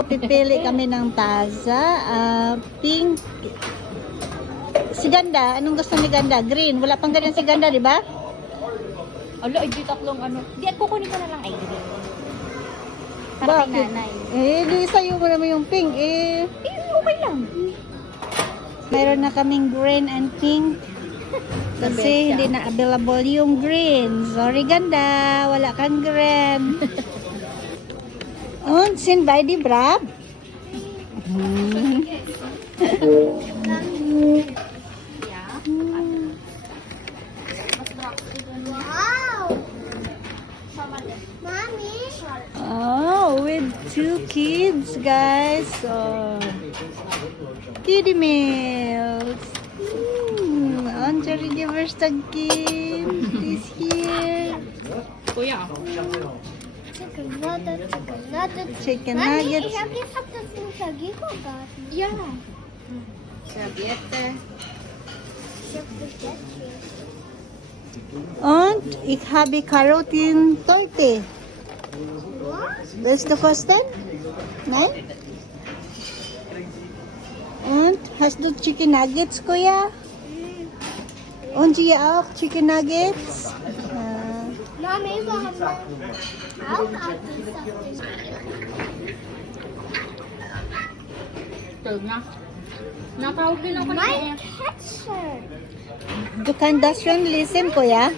Pipili kami ng taza, pink. Si Ganda, anong gusto ni Ganda? Green. Wala pang ganyan si Ganda, di ba? Ala, di tatlong ano. Di, at kukunin ko na lang ay green. Para kay Bakit? nanay. Di sa'yo mo naman yung pink. Okay lang. Mayroon na kaming green and pink. Kasi hindi na available yung green. Sorry, Ganda. Wala kang green. Und sind beide brav? Oh, with 2 kids, guys. Kiddie meals. Anjali givers the kids is here. Kuya. Chicken nuggets. Ja. Serviette. Und ich habe Karotin-Torte. Willst du kosten? Nein? Und hast du Chicken Nuggets, Kuya? Und Sie auch Chicken Nuggets? Mami, wir haben auch Tulog na. Nakahawag din ako My na. ketchup. Du kannst das schon lesen, Kuya?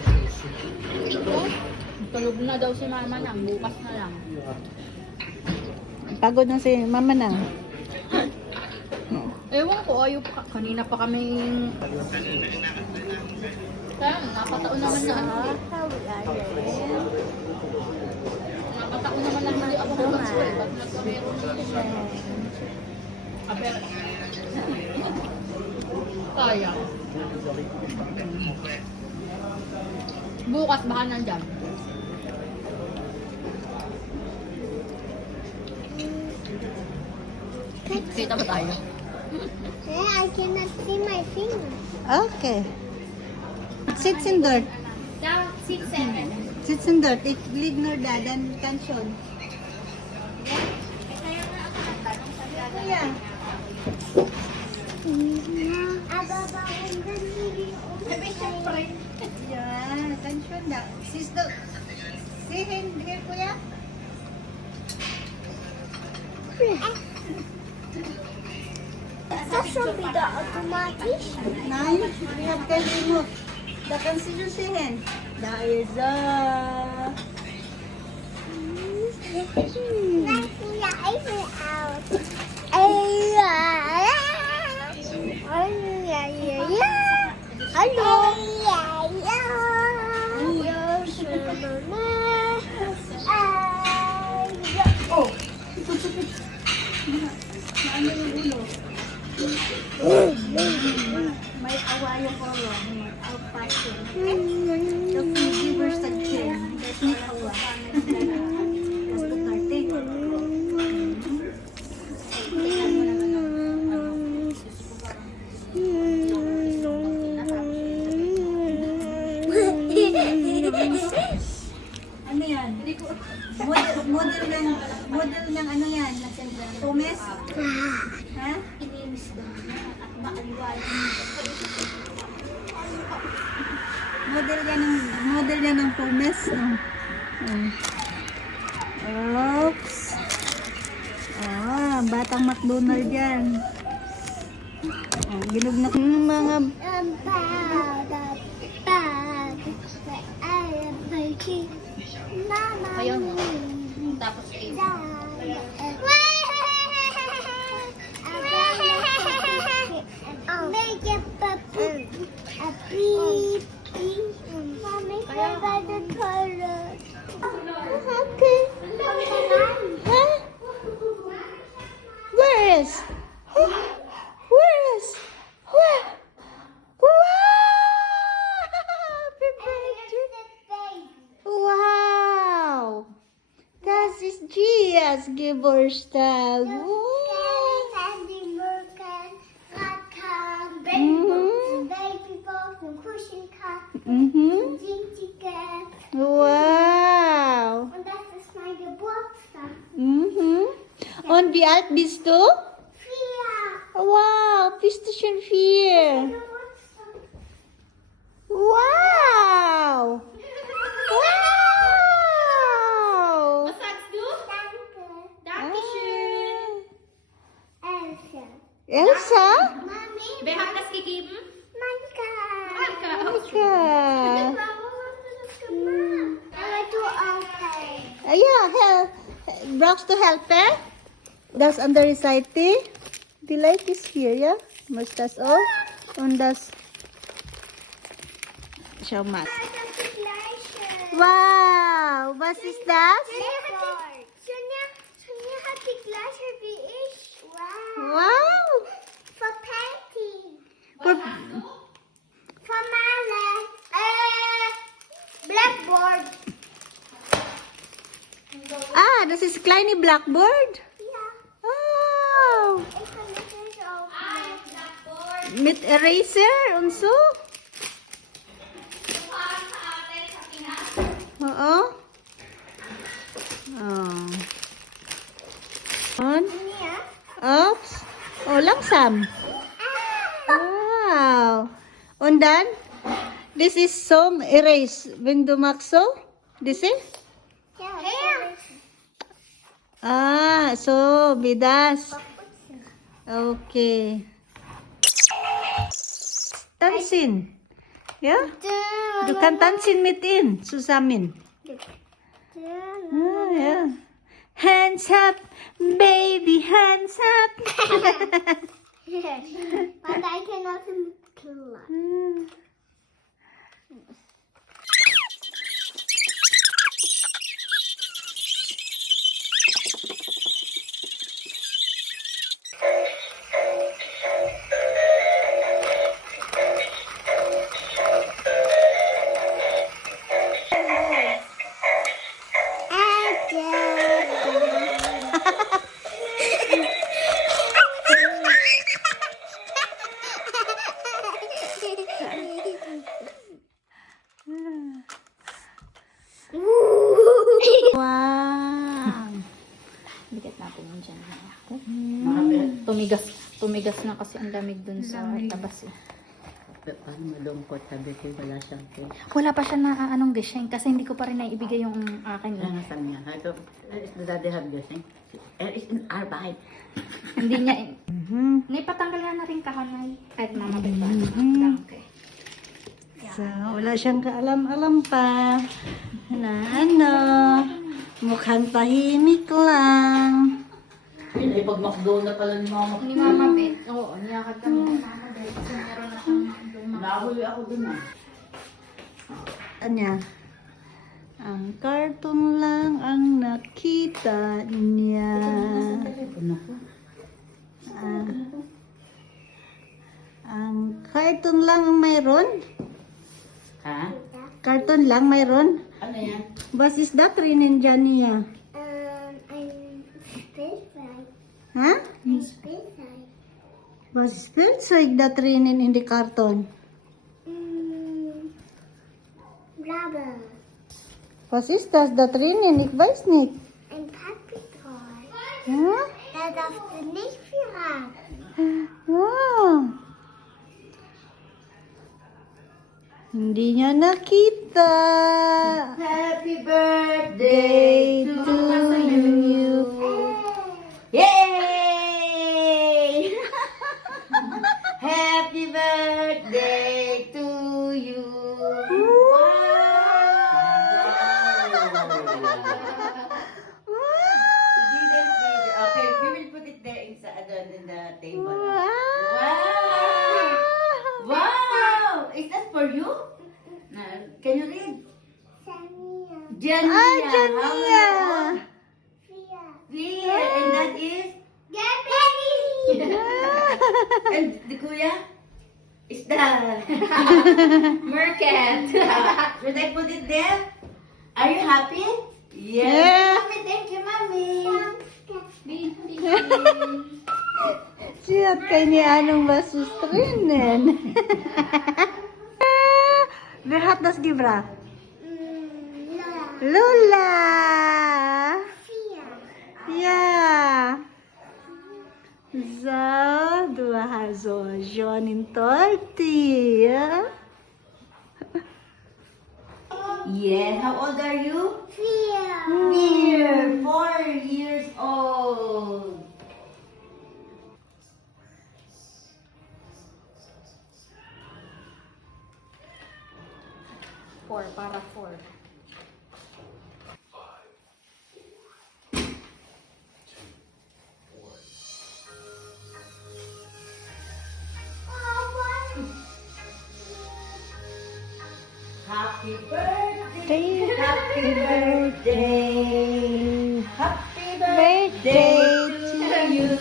Tulog na daw si mama nang. Bukas na lang. Pagod na si Mama na. Ewan ko, ayaw pa. Kanina pa kami... Kaya, nakataon naman na ano. Nakataon naman na hindi ako nag-school. Ba't nagkameron siya? Aber... Kaya. Bukas baka nandyan. Kita ba tayo? I cannot see my finger. Okay. Sits in dirt. Down 6-7. Sits in dirt. Ich lieg nur da, dann kann schon. Kuya. Aber warum denn die Ja, kann schon da. Siehst du? Sehen hier, Kuya? Ist das schon wieder automatisch? Nein, ich habe kein Remote. Da kannst du sehen. Da ist er. Nein, ja, ich will aus. Hallo. Oh! Ano yung ulo? May awayo ko lang. Outpassion. The flavors that came. That's not awa. That's the tarte. Ano yan? Model ng ano yan? Pumes? Ha? Model yan ng pumes, no? Oops. Batang McDonald yan. Ginog na mga Ayaw mo. Tapos eh. Make it a beep. Mommy, Kaya- by the color. Okay. Huh? Where is? Where is? Where? Happy birthday. Wow. Das ist Gias Geburtstag. Wow. Mhm. Wow. Und das ist mein Geburtstag. Mhm. Und wie alt bist du? 4. Wow, bist du schon 4? Wow! Wow! Was sagst du? Danke. Dankeschön. Elsa. Elsa? Mami, Wer hat das gegeben? Monika. Anka. Monika. Warum hast du das gemacht? Aber du auch. Ja, brauchst du Hilfe? Das andere Seite. Vielleicht ist hier, ja? Muss das auch. Und das. Schau mal. Das ist die gleiche. Wow, was ist das? Sonja hat die gleiche wie ich. Wow. Wow. Für Painting. Für- Für Malen. Blackboard. Ah, das ist kleine Blackboard. Ja. Wow. Ich kann das auch. Mit Eraser und so. Oo. Oh. Und, Mir? oops. Oh, langsam. Wow. Und dann, this is some erase. Wenn du magst so, this is? Ja. Her. Ah, so, bidas. Okay. Tansin. Ja? Du kannst tansin mit ihm zusammen. Ah, ja. Hands up, baby, hands up. Und I can also clap. Wow. Bigat natin yung dyan. Tumigas na kasi ang lamig dun sa labas eh. Paano malungkot? Sabi ko, wala siyang cake. Wala pa siya na anong gisheng kasi hindi ko pa rin naibigay yung akin. Kaya nga sabi niya, ito, is the daddy have blessing? Er is in Arbeit. Hindi niya eh. Mhm. Naipatanggal na rin kahanay. Kahit mama ba? Danke. So, wala siyang kaalam-alam pa na ano, mukhang tahimik lang. Yun, eh, pag McDo na pala ni mama. Ni Mama Bet. Oo, niyakad kami ni Mama Bet. Kasi meron na siyang lumang. Nahuli ako dun ah. Anya, ang cartoon lang ang nakita niya. Telepono ko. Ang cartoon lang ang mayroon. Ha? Cartoon lang mayroon. Ano yan? Was is that rin niya? I'm Spielzeug. Ha? I'm Spielzeug. Was is Spielzeug that rin in the cartoon? Rubber. Was ist das da drinnen? Ich weiß nicht. Ein Papier. Ha? Er darf nicht verraten. Wow. Hindi niya nakita. Happy birthday Day to you. Yay! Happy birthday to you. Okay, we will put it there inside in the table. Wow. Wow! Is that for you? Can you read? Samia. Jania. Ah, Jania. Fia. Here, and that is? Gabby. And the kuya? Is that? Merket. Should I put it there? Are you happy? Yeah. Mommy, thank you, mommy. Siya kay ni anong basustrinen. Wer hat das gebracht? Lola. Lola. Fia. Ja. So, du hast so schon in Torti, ja? Yes. How old are you? 4 years old. Four, para four. Happy birthday. Happy birthday. Happy Birthday to you.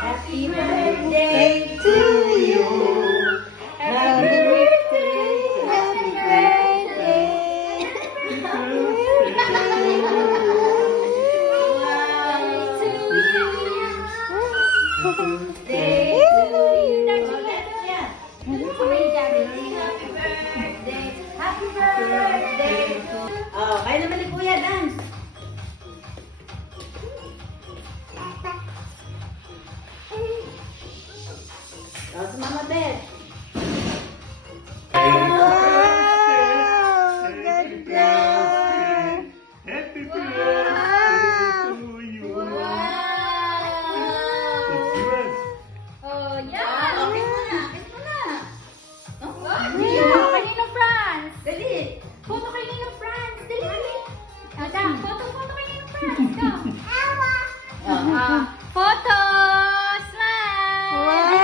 Happy birthday to you. Happy birthday. Happy birthday. Oh, kayo naman ni Kuya, dance. Oh, si Mama Beth. Wow! Ganda! Happy birthday to you. Yes. Oh, Ah, yeah. okay mo na. Kiss mo na. Oh, Photo kay Ninong Franz. dali. Photo kay Ninong Franz. Dali, dali. Ada, photo kay Ninong Franz. Go. Oh. Photo! Smile! Wow!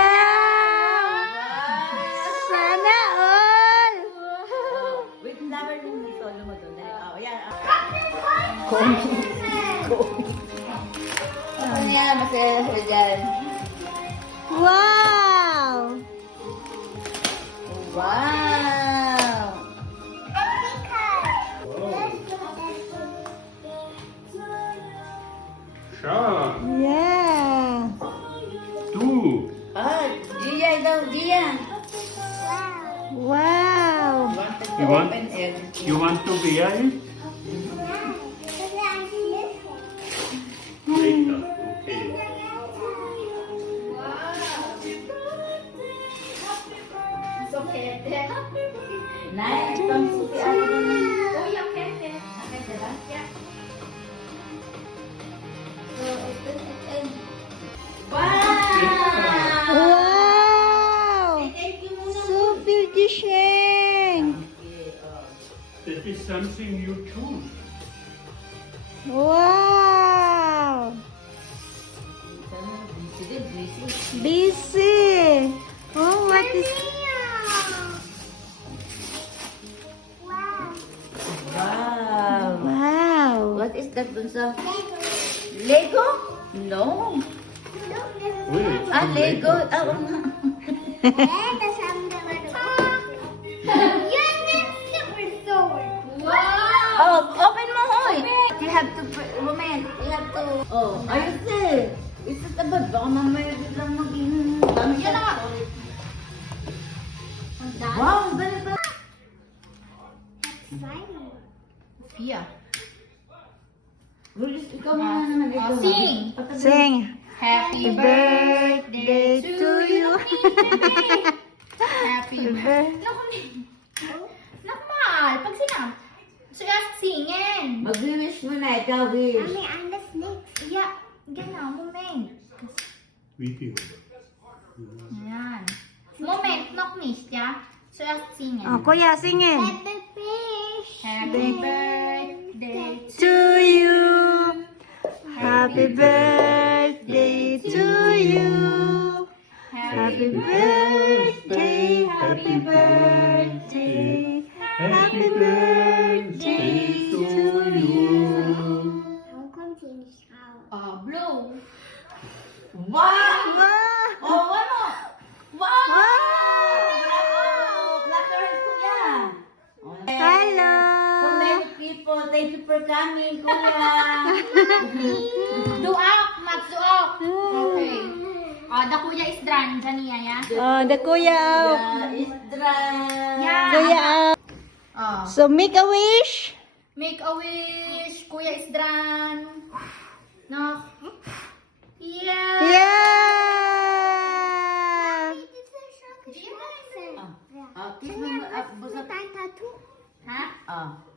Sana all! Wait, flower yung solo mo doon. Dali. Oh, yan. Ano yan? Masaya siya dyan. Wow! Wow! Sean. Yeah! Du. Ah, Gia daw, Gia. Wow! You want- Open air. You want to be it? Later. Okay. So, Kete. Nice. Pang-suki ano naman. Kuya, Kete. Kete ba? Yeah. So, ito. Wow! Wow! Thank you muna. So beautiful! That is something you choose. Wow! Busy din, busy. Busy! Oh, what is... Wow! Wow! What is that, Bunso? Lego? No. Wait. Ah, Lego. Ah, oo nga. Wow! Oh, open mo, hoy. You have to, moment. You have to. Oh, ayos eh. Isa tabad. Baka mamaya biglang maging... Yan na nga. Wow, ganito. Sophia. Rulis, ikaw muna naman. Ikaw. Sing. Sing! Happy birthday to you. Happy birthday. Naku, mahal. Pag sinang, so you have to singin. Mag-wish mo na. Ikaw, wish. Yeah, ganun, moment. Video. Ayan. Moment, knock miss, yeah? So you have to singin. Oh, kuya, singin! Happy birthday To you! Happy birthday to you! Happy birthday, happy birthday, happy birthday to you! blue. Wow! Wow! Oh, ano? Wow! Bravo! Clap your hands, kuya. Oh, Hello! so many people, thank you for coming, kuya. Do out, Max, do out. Okay. The kuya is dran, Jania, yeah? Oh, the kuya out. Yeah, it's dry. Yeah. Kuya out. Oh. So make a wish. Make a wish, Kuya Isdran. No? Yeah. Yeah! Kiss mo, busa. tattoo. Ha?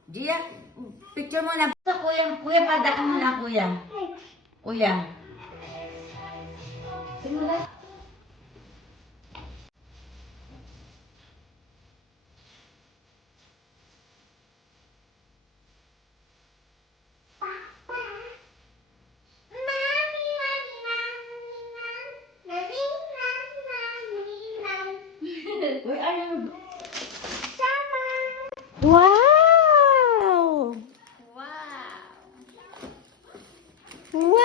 Gia, picture mo na. Kuya, pada ka muna, kuya. Kuya. Simula. Uy, ano? Wow! Wow. Wow!